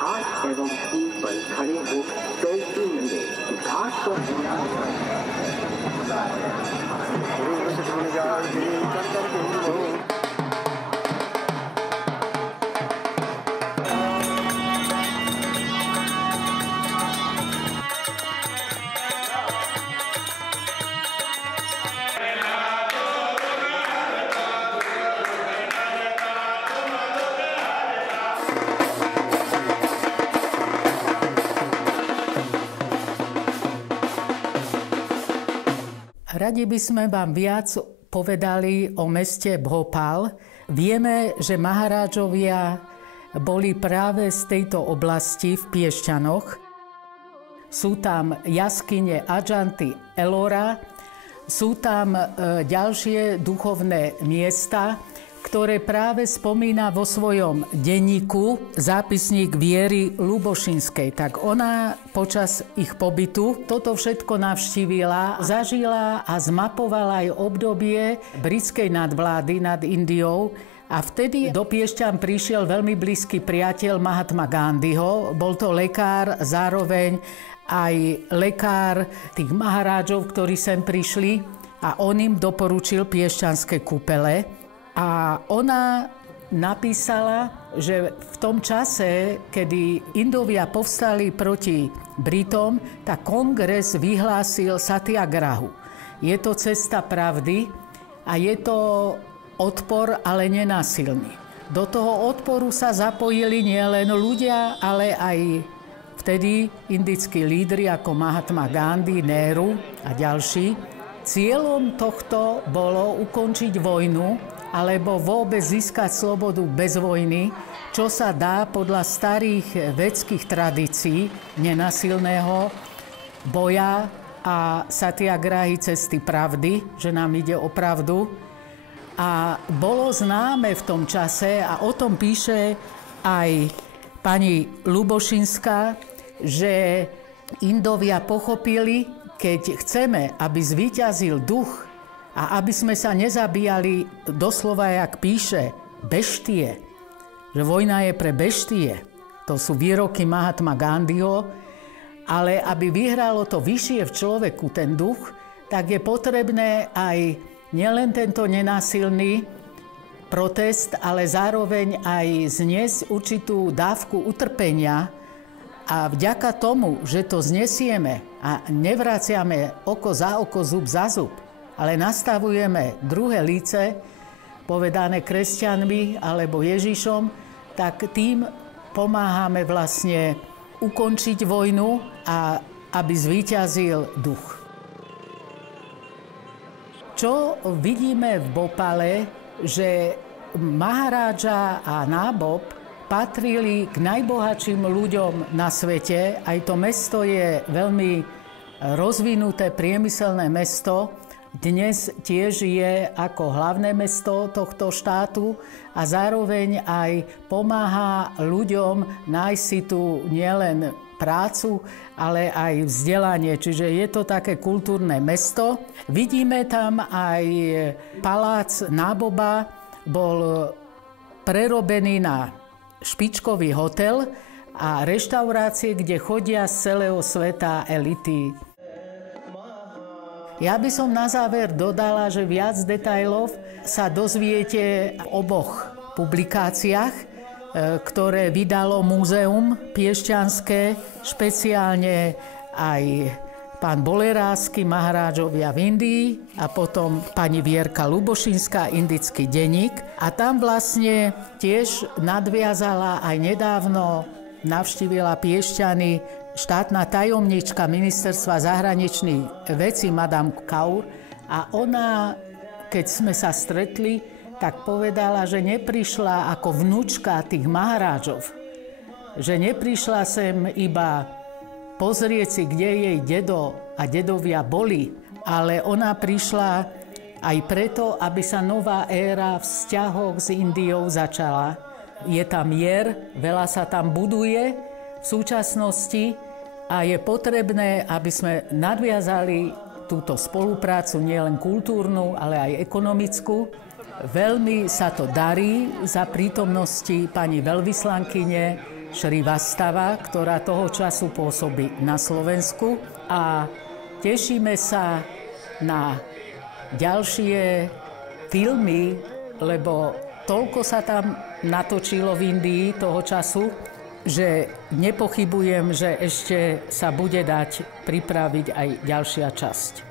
घाट एवं पुल पर खड़े हो तैरते हुए घाट पर Radi by sme vám viac povedali o meste Bhopal. Vieme, že Maharážovia boli práve z tejto oblasti v Piešťanoch. Sú tam jaskyne Adžanty, Ellora, sú tam ďalšie duchovné miesta, ktoré práve spomína vo svojom denníku zápisník Viery Ľubošinskej. Tak ona počas ich pobytu toto všetko navštívila, zažila a zmapovala aj obdobie britskej nadvlády nad Indiou. A vtedy do Piešťan prišiel veľmi blízky priateľ Mahatma Gandhiho. Bol to lekár, zároveň aj lekár tých Maharážov, ktorí sem prišli. A on im doporučil piešťanské kúpele. A ona napísala, že v tom čase, kedy Indovia povstali proti Britom, tak kongres vyhlásil satyagrahu. Je to cesta pravdy a je to odpor, ale nenásilný. Do toho odporu sa zapojili nielen ľudia, ale aj vtedy indickí lídri ako Mahatma Gandhi, Nehru a ďalší. Cieľom tohto bolo ukončiť vojnu alebo vôbec získať slobodu bez vojny, čo sa dá podľa starých védskych tradícií nenasilného boja a satyagrahy cesty pravdy, že nám ide o pravdu. A bolo známe v tom čase, a o tom píše aj pani Ľubošinská, že Indovia pochopili, keď chceme, aby zvíťazil duch a aby sme sa nezabíjali, doslova, jak píše, beštie, že vojna je pre beštie, to sú výroky Mahatma Gandhiho, ale aby vyhralo to vyššie v človeku, ten duch, tak je potrebné aj nielen tento nenásilný protest, ale zároveň aj zniesť určitú dávku utrpenia. A vďaka tomu, že to znesieme a nevraciame oko za oko, zub za zub, ale nastavujeme druhé líce, povedané kresťanmi alebo Ježišom, tak tým pomáhame vlastne ukončiť vojnu a aby zvíťazil duch. Čo vidíme v Bhopale, že Maharáža a Nábob patrili k najbohatším ľuďom na svete. Aj to mesto je veľmi rozvinuté priemyselné mesto. Dnes tiež je ako hlavné mesto tohto štátu a zároveň aj pomáha ľuďom nájsť si tu nielen prácu, ale aj vzdelanie. Čiže je to také kultúrne mesto. Vidíme tam aj palác Náboba, bol prerobený na špičkový hotel a reštaurácie, kde chodia z celého sveta elity. Ja by som na záver dodala, že viac detailov sa dozviete v oboch publikáciách, ktoré vydalo Múzeum piešťanské, špeciálne aj pán Bolerársky, Maharážovia v Indii a potom pani Vierka Ľubošinská, indický denník. A tam vlastne tiež nadviazala aj nedávno, navštívila Piešťany štátna tajomnička Ministerstva zahraničných vecí, Madame Kaur. A ona, keď sme sa stretli, tak povedala, že neprišla ako vnúčka tých Maharážov. Že neprišla sem iba pozrieť si, kde jej dedo a dedovia boli, ale ona prišla aj preto, aby sa nová éra v vzťahoch s Indiou začala. Je tam mier, veľa sa tam buduje v súčasnosti a je potrebné, aby sme nadviazali túto spoluprácu nielen kultúrnu, ale aj ekonomickú. Veľmi sa to darí za prítomnosti pani veľvyslankyne Srivastava, ktorá toho času pôsobí na Slovensku a tešíme sa na ďalšie filmy, lebo toľko sa tam natočilo v Indii toho času, že nepochybujem, že ešte sa bude dať pripraviť aj ďalšia časť.